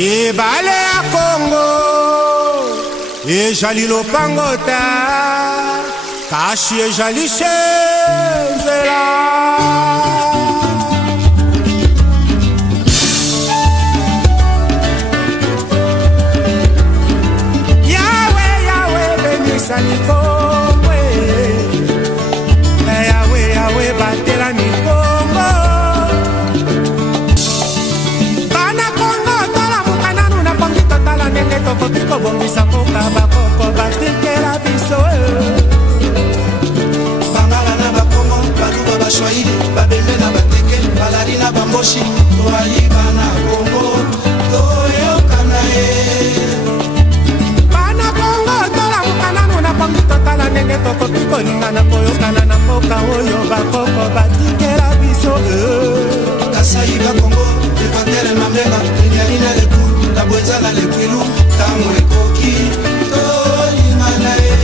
Et balé à Congo, et jali lopangota, caché jali chenzela. Yahweh, Yahweh, bénisse Nikomwe. Yahweh, Yahweh, batela Nikombo. Toko bongisa koka bakoko batikela biso bangala na bakongo baluba bashwahili babembe na bateke balali na bamboshi toayiba na kongo toyokana ye bana kongo tolamukana nuna pongi totala ndenge tokoki kolingana koyokana na mboka oyo bakoko batikela biso kasai bakongo ekwatere mamenga enyali na leku labwezala lekwilu tango ekoki tolingana ye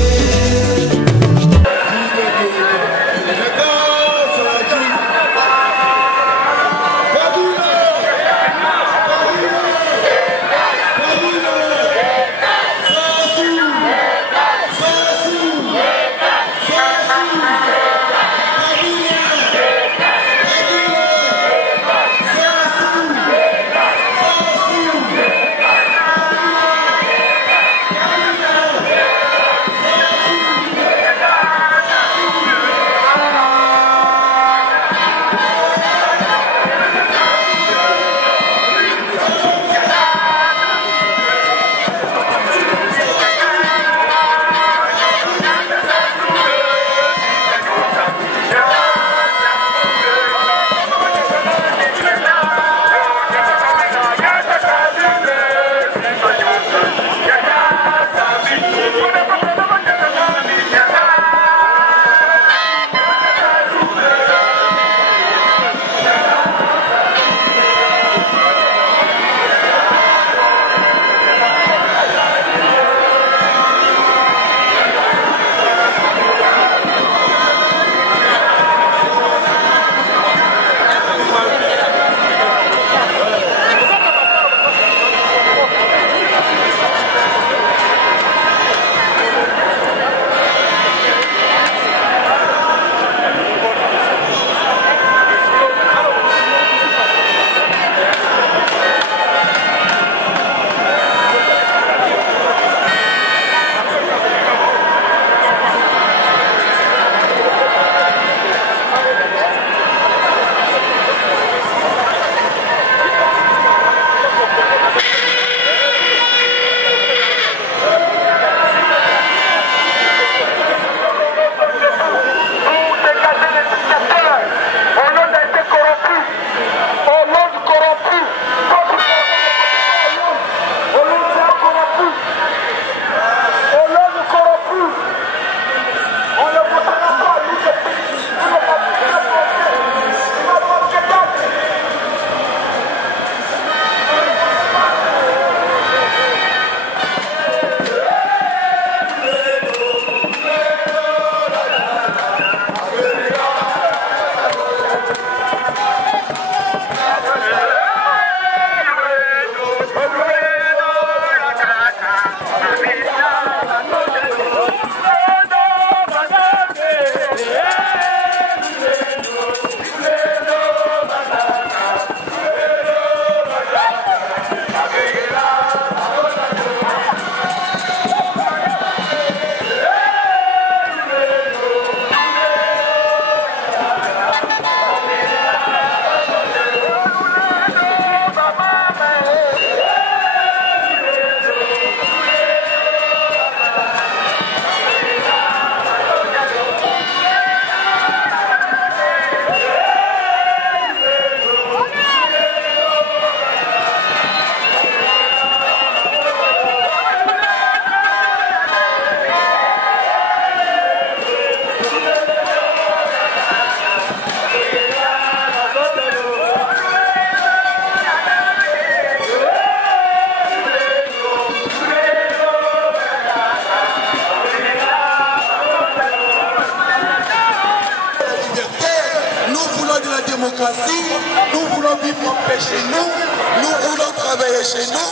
démocratie, nous voulons vivre en paix chez nous, nous voulons travailler chez nous,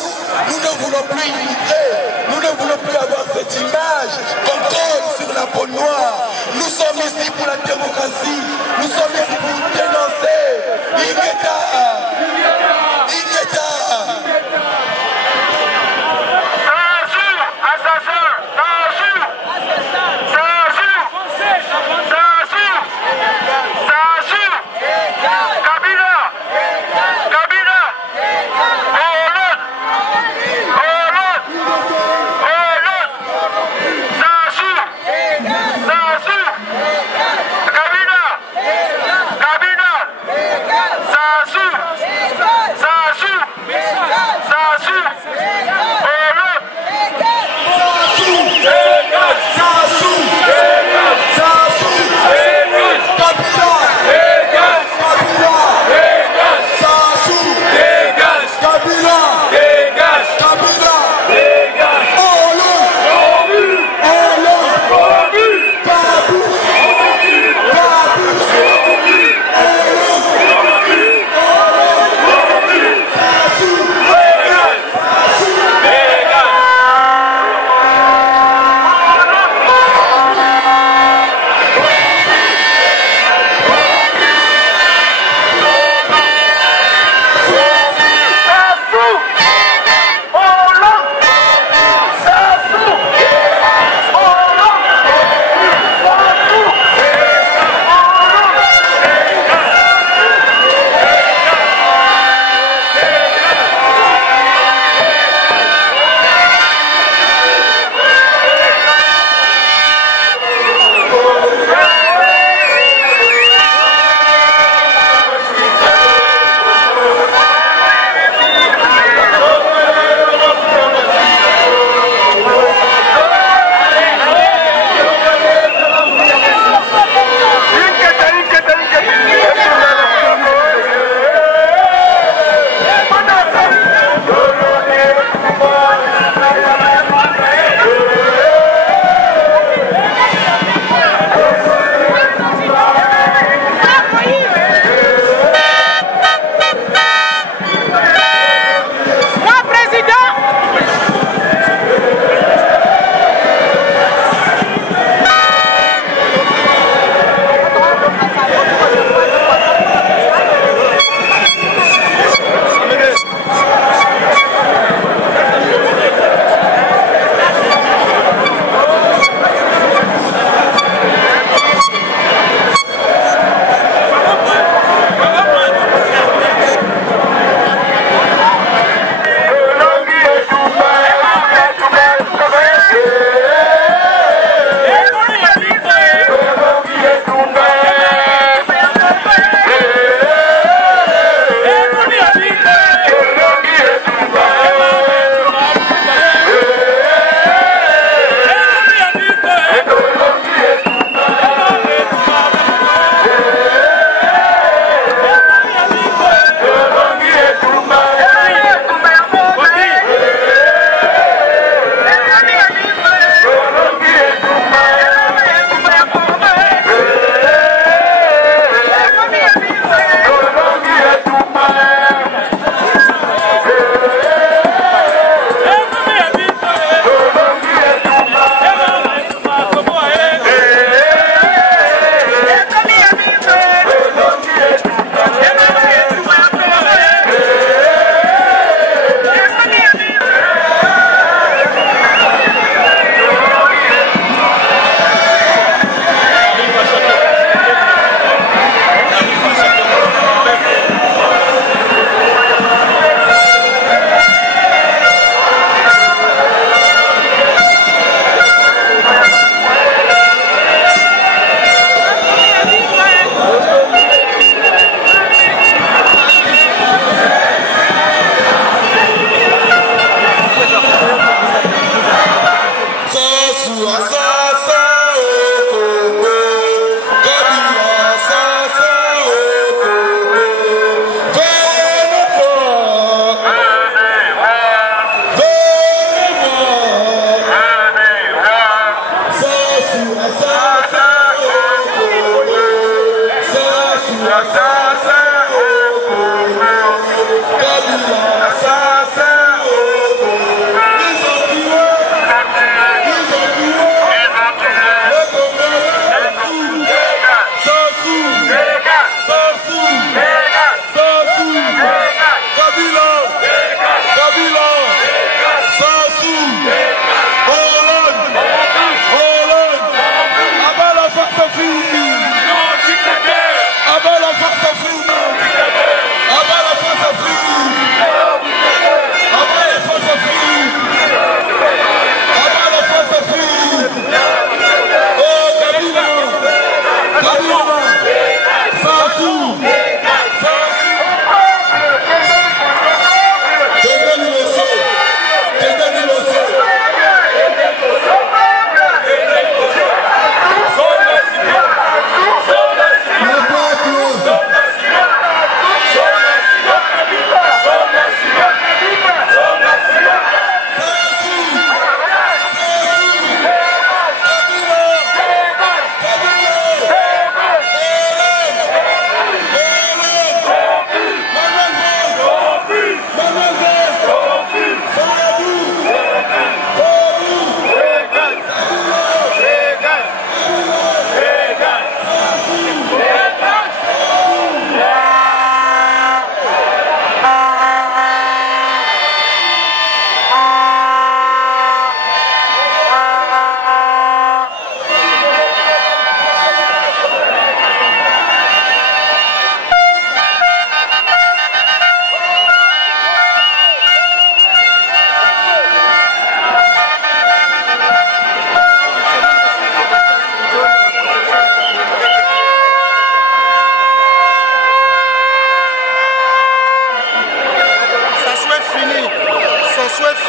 nous ne voulons plus immigrer, nous ne voulons plus avoir cette image qu'on colle sur la peau noire. Nous sommes ici pour la démocratie, nous sommes ici pour dénoncer Ingeta. Kabila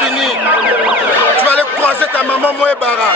fini. Tu vas aller croiser ta maman Moebara.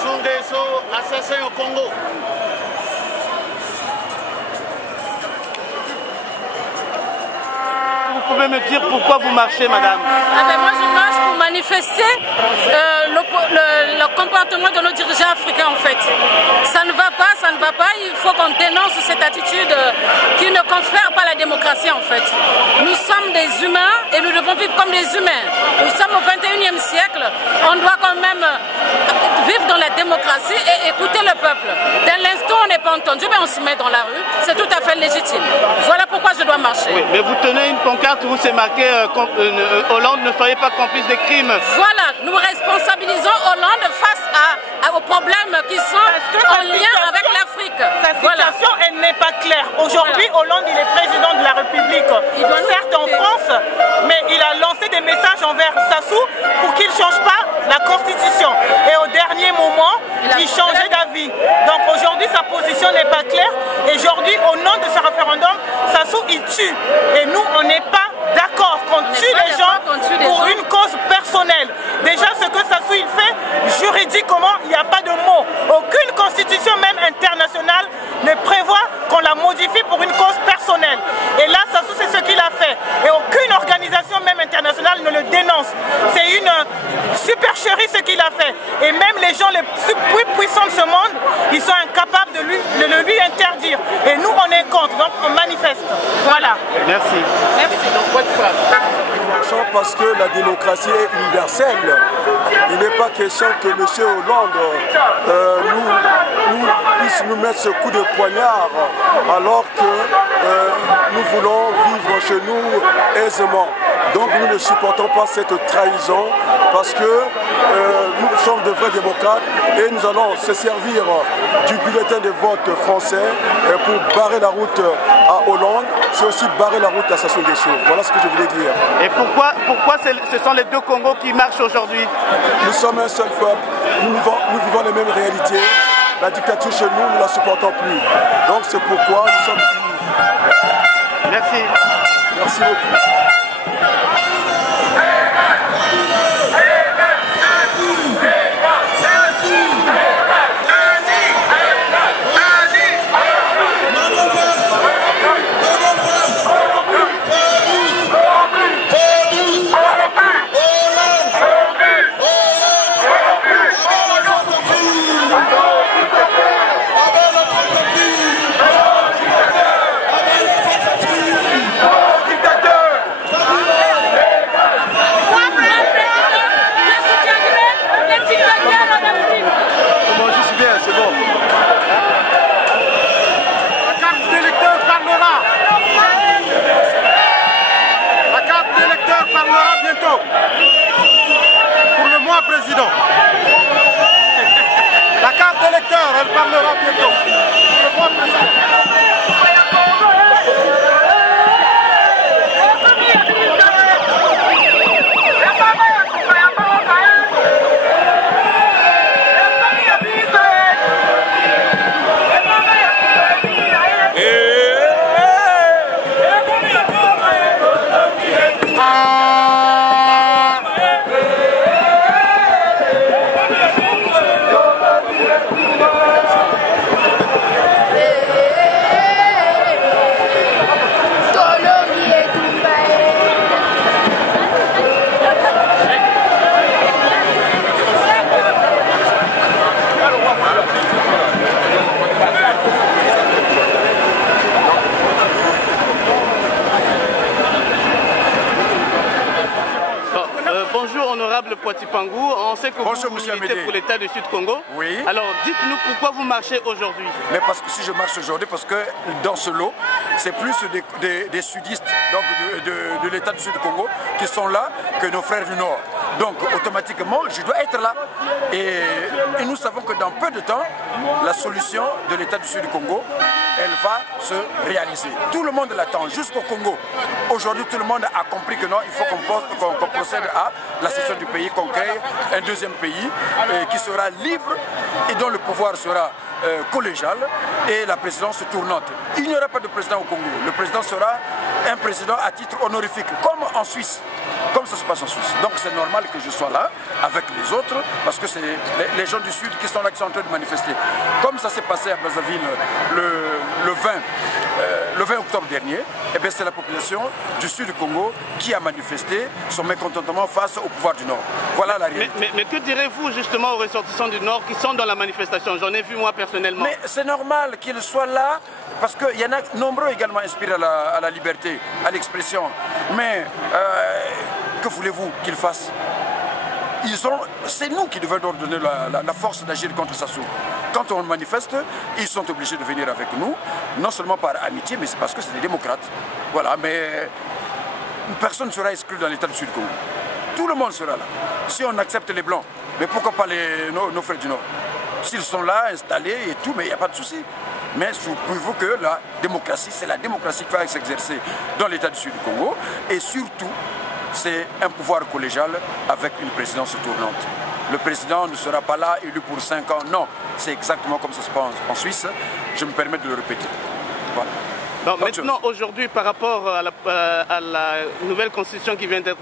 Sassou Nguesso, assassin au Congo. Vous pouvez me dire pourquoi vous marchez, madame? Moi, je marche pour manifester le comportement de nos dirigeants africains, en fait. Ça ne va pas, ça ne va pas. Il faut qu'on dénonce cette attitude qui ne confère pas la démocratie, en fait. Nous sommes des humains et nous devons vivre comme des humains. Nous sommes au 21e siècle. On doit quand même vivre dans la démocratie et écouter le peuple. Dès l'instant où on n'est pas entendu, on se met dans la rue. C'est tout à fait légitime. Voilà pourquoi je dois marcher. Oui, mais vous tenez une pancarte où c'est marqué Hollande, ne soyez pas complice des crimes. Voilà, nous responsabilisons Hollande face aux problèmes qui sont en lien avec l'Afrique. Sa situation, elle n'est pas claire. Aujourd'hui, Hollande, il est président de la République. Certes en France, mais il a lancé des messages envers Sassou pour qu'il ne change pas la Constitution. Et au dernier moment, il changeait d'avis. Donc aujourd'hui, sa position n'est pas claire. Et aujourd'hui, au nom de ce référendum, Sassou, il tue. Et nous, on n'est pas d'accord qu'on tue les gens pour une cause personnelle. Déjà, ce que Sassou il fait, juridiquement, il n'y a pas de mots. Aucune constitution, même internationale, ne prévoit qu'on la modifie pour une cause personnelle. Et là, Sassou, c'est ce qu'il a fait. Et aucune organisation, même internationale, ne le dénonce. C'est une supercherie ce qu'il a fait. Et même les gens les plus puissants de ce monde, ils sont incapables de le lui interdire. Et nous, on est contre. Donc, on manifeste. Voilà. Merci. Merci. Nous marchons parce que la démocratie est universelle. Il n'est pas question que M. Hollande puisse nous mettre ce coup de poignard alors que nous voulons vivre chez nous aisément. Donc nous ne supportons pas cette trahison parce que nous sommes de vrais démocrates et nous allons se servir du bulletin de vote français pour barrer la route à Hollande, c'est aussi barrer la route à Sassou Nguesso. Voilà ce que je voulais dire. Et pourquoi ce sont les deux Congos qui marchent aujourd'hui? Nous sommes un seul peuple, nous vivons les mêmes réalités. La dictature chez nous, nous ne la supportons plus. Donc c'est pourquoi nous sommes unis. Merci. Merci beaucoup. Pour le mois président. La carte d'électeur, elle parlera bientôt. Pour le mois président. Bonjour honorable Poitipangou, on sait que bonjour, vous militez pour l'État du Sud-Congo. Oui. Alors dites-nous pourquoi vous marchez aujourd'hui. Mais parce que si je marche aujourd'hui, parce que dans ce lot, c'est plus des sudistes donc de l'État du Sud-Congo qui sont là que nos frères du Nord. Donc automatiquement, je dois être là. Et nous savons que dans peu de temps, la solution de l'État du Sud-Congo, elle va se réaliser. Tout le monde l'attend, jusqu'au Congo. Aujourd'hui, tout le monde a compris que non, il faut qu'on procède à la cession du pays, qu'on crée un deuxième pays qui sera libre et dont le pouvoir sera collégial et la présidence tournante. Il n'y aura pas de président au Congo. Le président sera un président à titre honorifique, comme en Suisse. comme ça se passe en Suisse. Donc c'est normal que je sois là avec les autres, parce que c'est les gens du Sud qui sont là, qui sont en train de manifester. Comme ça s'est passé à Brazzaville le 20 octobre dernier, eh c'est la population du Sud du Congo qui a manifesté son mécontentement face au pouvoir du Nord. Voilà la réalité. Mais que direz-vous justement aux ressortissants du Nord qui sont dans la manifestation? J'en ai vu moi personnellement. Mais c'est normal qu'ils soient là, parce qu'il y en a nombreux également inspirés à la liberté, à l'expression. Mais que voulez-vous qu'ils fassent? C'est nous qui devons leur donner la force d'agir contre Sassou. Quand on manifeste, ils sont obligés de venir avec nous, non seulement par amitié, mais c'est parce que c'est des démocrates. Voilà, mais personne ne sera exclu dans l'État du Sud-Congo. Tout le monde sera là. Si on accepte les Blancs, mais pourquoi pas nos frères du Nord? S'ils sont là, installés et tout, mais il n'y a pas de souci. Mais souvenez-vous que la démocratie, c'est la démocratie qui va s'exercer dans l'État du Sud-Congo. Et surtout, c'est un pouvoir collégial avec une présidence tournante. Le président ne sera pas là élu pour 5 ans. Non, c'est exactement comme ça se passe en Suisse. Je me permets de le répéter. Voilà. Bon, maintenant, aujourd'hui, par rapport à la nouvelle constitution qui vient d'être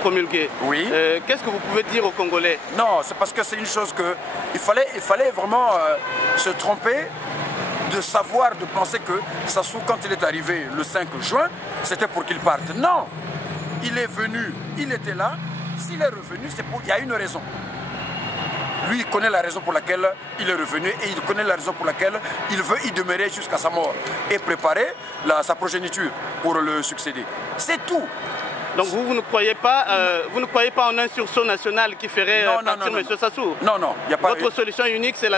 promulguée, oui. Qu'est-ce que vous pouvez dire aux Congolais? Non, c'est parce que c'est une chose que il fallait vraiment se tromper de savoir, de penser que Sassou, quand il est arrivé le 5 juin, c'était pour qu'il parte. Non, il est venu, il était là. S'il est revenu, il y a une raison. Lui, il connaît la raison pour laquelle il est revenu et il connaît la raison pour laquelle il veut y demeurer jusqu'à sa mort et préparer sa progéniture pour le succéder. C'est tout. Donc vous ne croyez pas en un sursaut national qui ferait partir M. Sassou? Non, non, il n'y a pas. Votre solution unique, c'est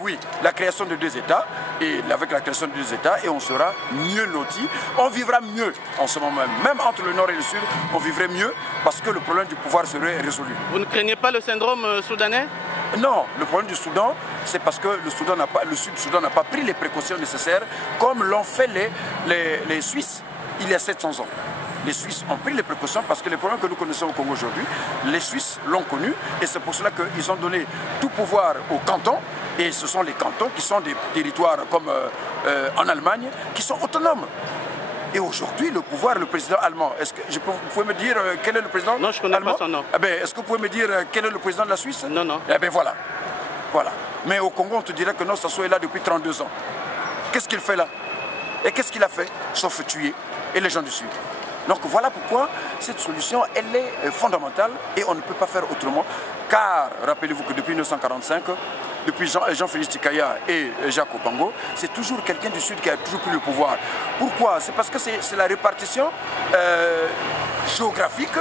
oui, la création de 2 États. Et avec la création de 2 États, et on sera mieux loti. On vivra mieux en ce moment même. Même entre le Nord et le Sud, on vivrait mieux parce que le problème du pouvoir serait résolu. Vous ne craignez pas le syndrome soudanais? Non, le problème du Soudan, c'est parce que le Sud-Soudan n'a pas pris les précautions nécessaires comme l'ont fait les Suisses il y a 700 ans. Les Suisses ont pris les précautions parce que les problèmes que nous connaissons au Congo aujourd'hui, les Suisses l'ont connu et c'est pour cela qu'ils ont donné tout pouvoir aux cantons et ce sont les cantons qui sont des territoires comme en Allemagne qui sont autonomes. Et aujourd'hui, le pouvoir, le président allemand, vous pouvez me dire quel est le président allemand? Non, je ne connais pas son nom. Est-ce que vous pouvez me dire quel est le président de la Suisse? Non, non. Eh bien voilà. Voilà. Mais au Congo, on te dirait que non, Sassou est là depuis 32 ans. Qu'est-ce qu'il fait là? Et qu'est-ce qu'il a fait? Sauf tuer et les gens du Sud. Donc voilà pourquoi cette solution, elle est fondamentale et on ne peut pas faire autrement. Car, rappelez-vous que depuis 1945, depuis Jean-Félix Tikaya et Jacques Opango, c'est toujours quelqu'un du Sud qui a toujours pris le pouvoir. Pourquoi? C'est parce que c'est la répartition géographique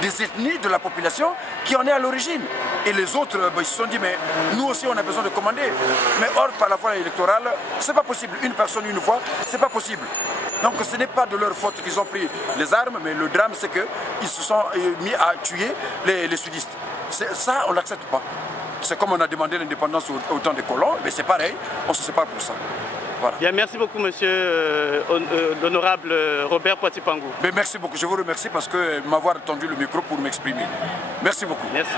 des ethnies de la population qui en est à l'origine. Et les autres, ils se sont dit, mais nous aussi on a besoin de commander. Mais or, par la voie électorale, c'est pas possible. Une personne, une fois, c'est pas possible. Donc ce n'est pas de leur faute qu'ils ont pris les armes, mais le drame c'est qu'ils se sont mis à tuer les sudistes. Ça, on ne l'accepte pas. C'est comme on a demandé l'indépendance au temps des colons, mais c'est pareil, on se sépare pour ça. Voilà. Bien, merci beaucoup, monsieur l'honorable Robert Poitipangu. Merci beaucoup, je vous remercie parce que m'avoir tendu le micro pour m'exprimer. Merci beaucoup. Merci.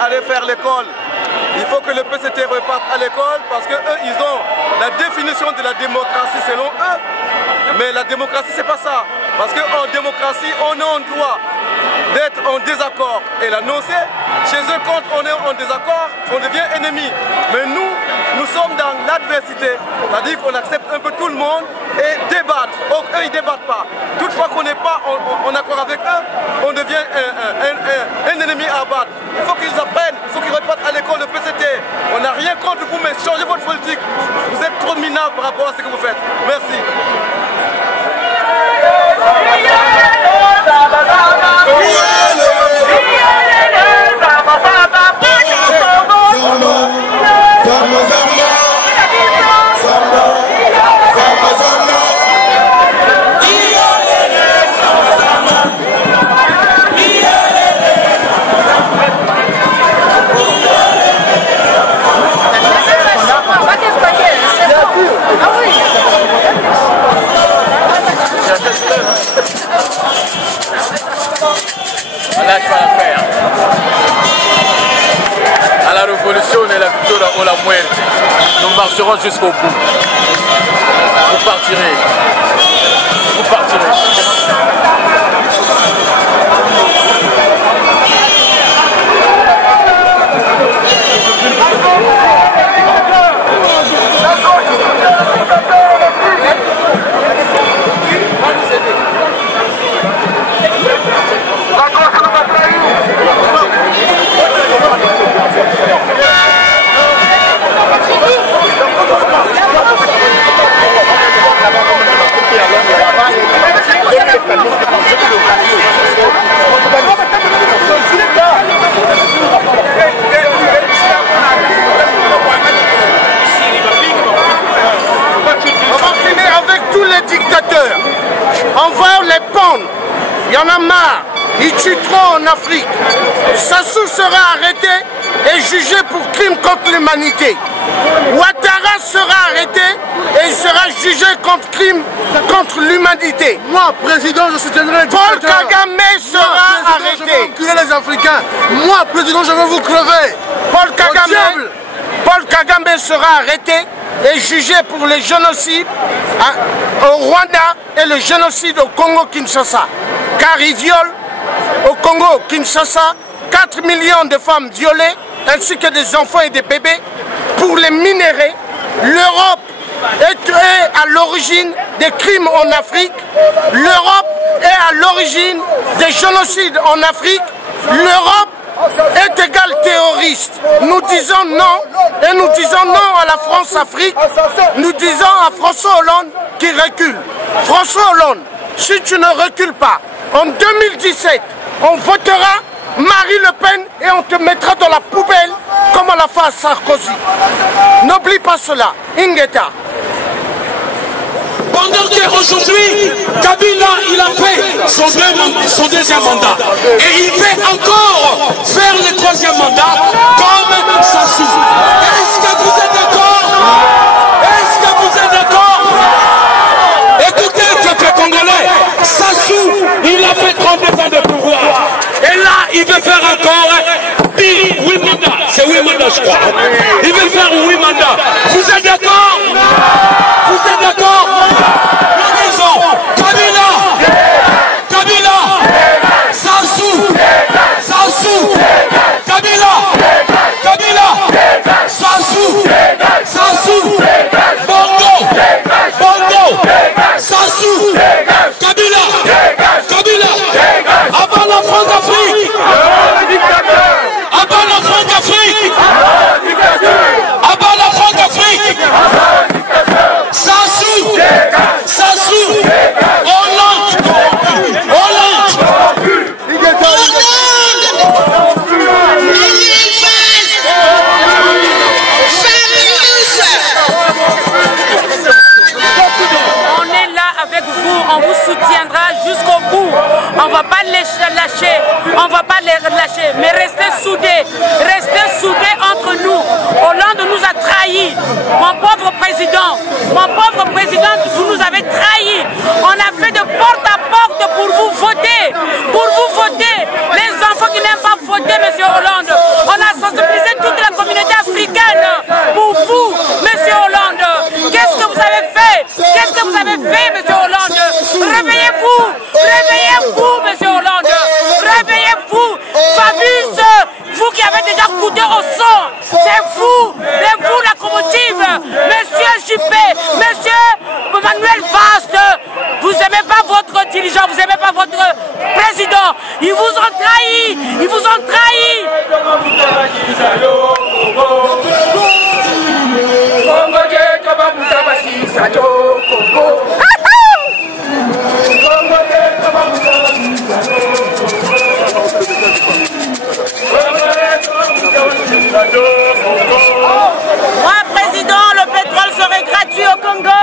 Aller faire l'école. Il faut que le PCT reparte à l'école parce que eux, ils ont la définition de la démocratie selon eux. Mais la démocratie, c'est pas ça. Parce qu'en démocratie, on est en droit d'être en désaccord et l'annoncer. Chez eux, quand on est en désaccord, on devient ennemi. Mais nous sommes dans l'adversité. C'est-à-dire qu'on accepte un peu tout le monde et débattre. Or, eux, ils ne débattent pas. Toutefois qu'on n'est pas en accord avec eux, on devient un ennemi à abattre. Il faut qu'ils apprennent, il faut qu'ils repartent à l'école de PCT. On n'a rien contre vous, mais changez votre politique. Vous êtes trop minable par rapport à ce que vous faites. Merci. À la révolution et la victoire ou la muerte, nous marcherons jusqu'au bout. Vous partirez. Vous partirez. On va les pendre. Il y en a marre. Ils tuent trop en Afrique. Sassou sera arrêté et jugé pour crime contre l'humanité. Ouattara sera arrêté et il sera jugé contre crime contre l'humanité. Moi, président, je soutiendrai Paul Kagame sera arrêté. Je vais enculer les Africains. Moi, président, je vais vous crever. Paul Kagame sera arrêté et jugé pour le génocide au Rwanda et le génocide au Congo-Kinshasa. Car il viole au Congo-Kinshasa 4 millions de femmes violées ainsi que des enfants et des bébés pour les minerais. L'Europe est à l'origine des crimes en Afrique. L'Europe est à l'origine des génocides en Afrique. L'Europe est égale terroriste. Nous disons non et nous disons non à la France-Afrique. Nous disons à François Hollande qui recule. François Hollande, si tu ne recules pas, en 2017, on votera Marie Le Pen et on te mettra dans la poubelle comme on l'a fait à Sarkozy. N'oublie pas cela. Ingeta. Pendant qu'aujourd'hui, Kabila, il a fait son deuxième mandat. Et il fait encore faire le troisième mandat comme Sassou. Est-ce que vous êtes d'accord? Est-ce que vous êtes d'accord? Écoutez, peuple congolais, Sassou, il a fait 32 ans de pouvoir. Et là, il veut faire encore 8 mandats. C'est 8 mandats, je crois. Il veut faire 8 mandats. Vous êtes d'accord? Vous êtes d'accord? On ne va pas les lâcher, on ne va pas les lâcher, mais restez soudés entre nous. Hollande nous a trahis, mon pauvre président, vous nous avez trahis. On a fait de porte à porte pour vous voter, les enfants qui n'aiment pas voter, monsieur Hollande. On a sensibilisé toute la communauté africaine pour vous, monsieur Hollande. vous avez fait, monsieur Hollande. Réveillez-vous, réveillez-vous, monsieur Hollande. Réveillez-vous. Fabius, vous qui avez déjà goûté au sang, c'est vous la locomotive. Monsieur Juppé, monsieur Manuel Vaste, vous n'aimez pas votre dirigeant, vous n'aimez pas votre président. Ils vous ont trahi, ils vous ont trahi. Moi, président, le pétrole serait gratuit au Congo.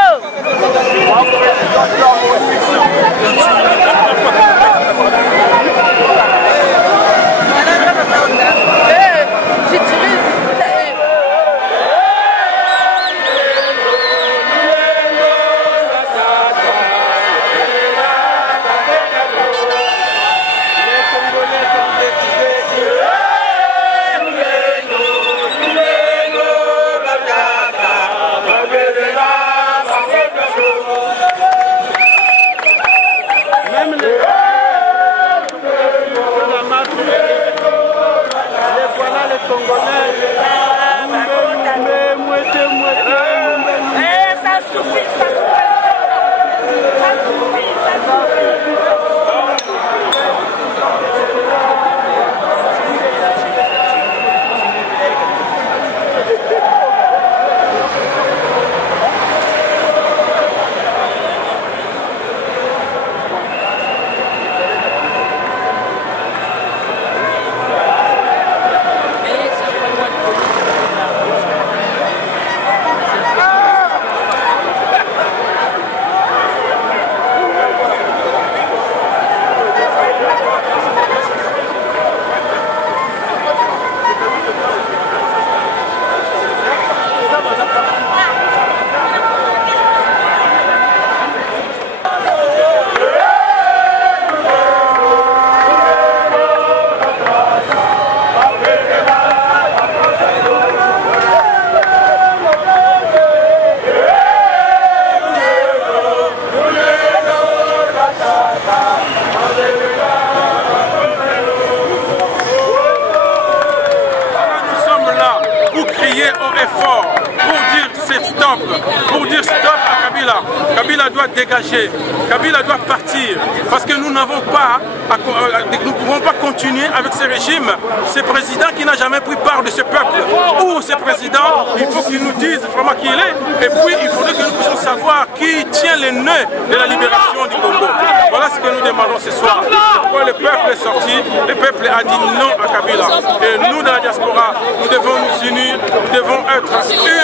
Kabila doit dégager, Kabila doit partir, parce que nous ne pouvons pas continuer avec ce régime, ce président qui n'a jamais pris part de ce peuple, ou ce président, il faut qu'il nous dise vraiment qui il est, et puis il faudrait que nous puissions savoir qui tient les nœuds de la libération du Congo. Voilà ce que nous demandons ce soir. Pourquoi le peuple est sorti, le peuple a dit non à Kabila. Et nous, dans la diaspora, nous devons nous unir, nous devons être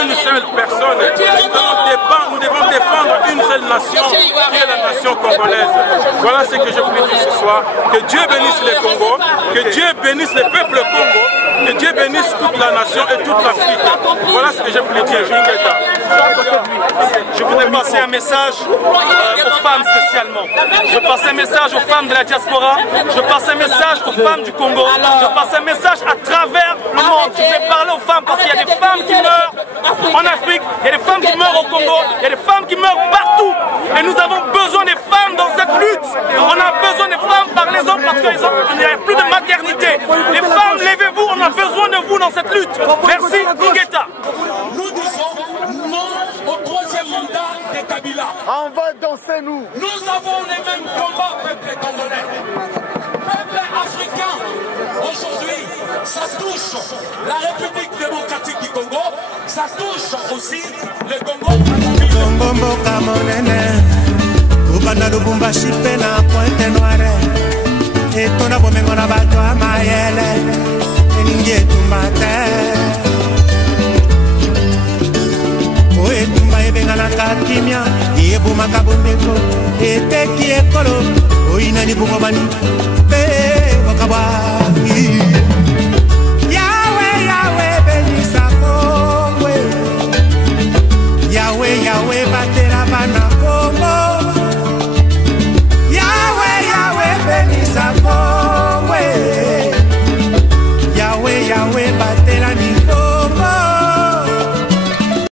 une seule personne. Nous devons défendre une seule nation, qui est la nation congolaise. Voilà ce que je voulais dire ce soir. Que Dieu bénisse le Congo, que Dieu bénisse le peuple Congo, que Dieu bénisse toute la nation et toute l'Afrique. Voilà ce que je voulais dire. Je voudrais passer un message aux femmes spécialement. Je passe un message aux femmes de la diaspora. Je passe un message aux femmes du Congo. Je passe un message à travers le monde. Je vais parler aux femmes parce qu'il y a des femmes qui meurent en Afrique, il y a des femmes qui meurent au Congo, il y a des femmes qui meurent partout. Et nous avons besoin des femmes dans cette lutte. On a besoin des femmes par les hommes parce qu'il n'y a plus de maternité. Les femmes, levez-vous, on a besoin de vous dans cette lutte. Merci, Ingeta. Nous disons non au troisième mandat de Kabila. On va danser, nous. Nous avons les mêmes combats, peuple congolais. Peuple africain, aujourd'hui, ça touche la République démocratique du Congo, ça touche aussi le Congo. Congo mboka monene, kubanda Lubumbashi pe na Pointe Noire, etona bomengo na bato ya mayele, eningi etumba te. O etumba ebenganaka kimia, ebomaka bombeko, eteki ekolo, oina libongo bani.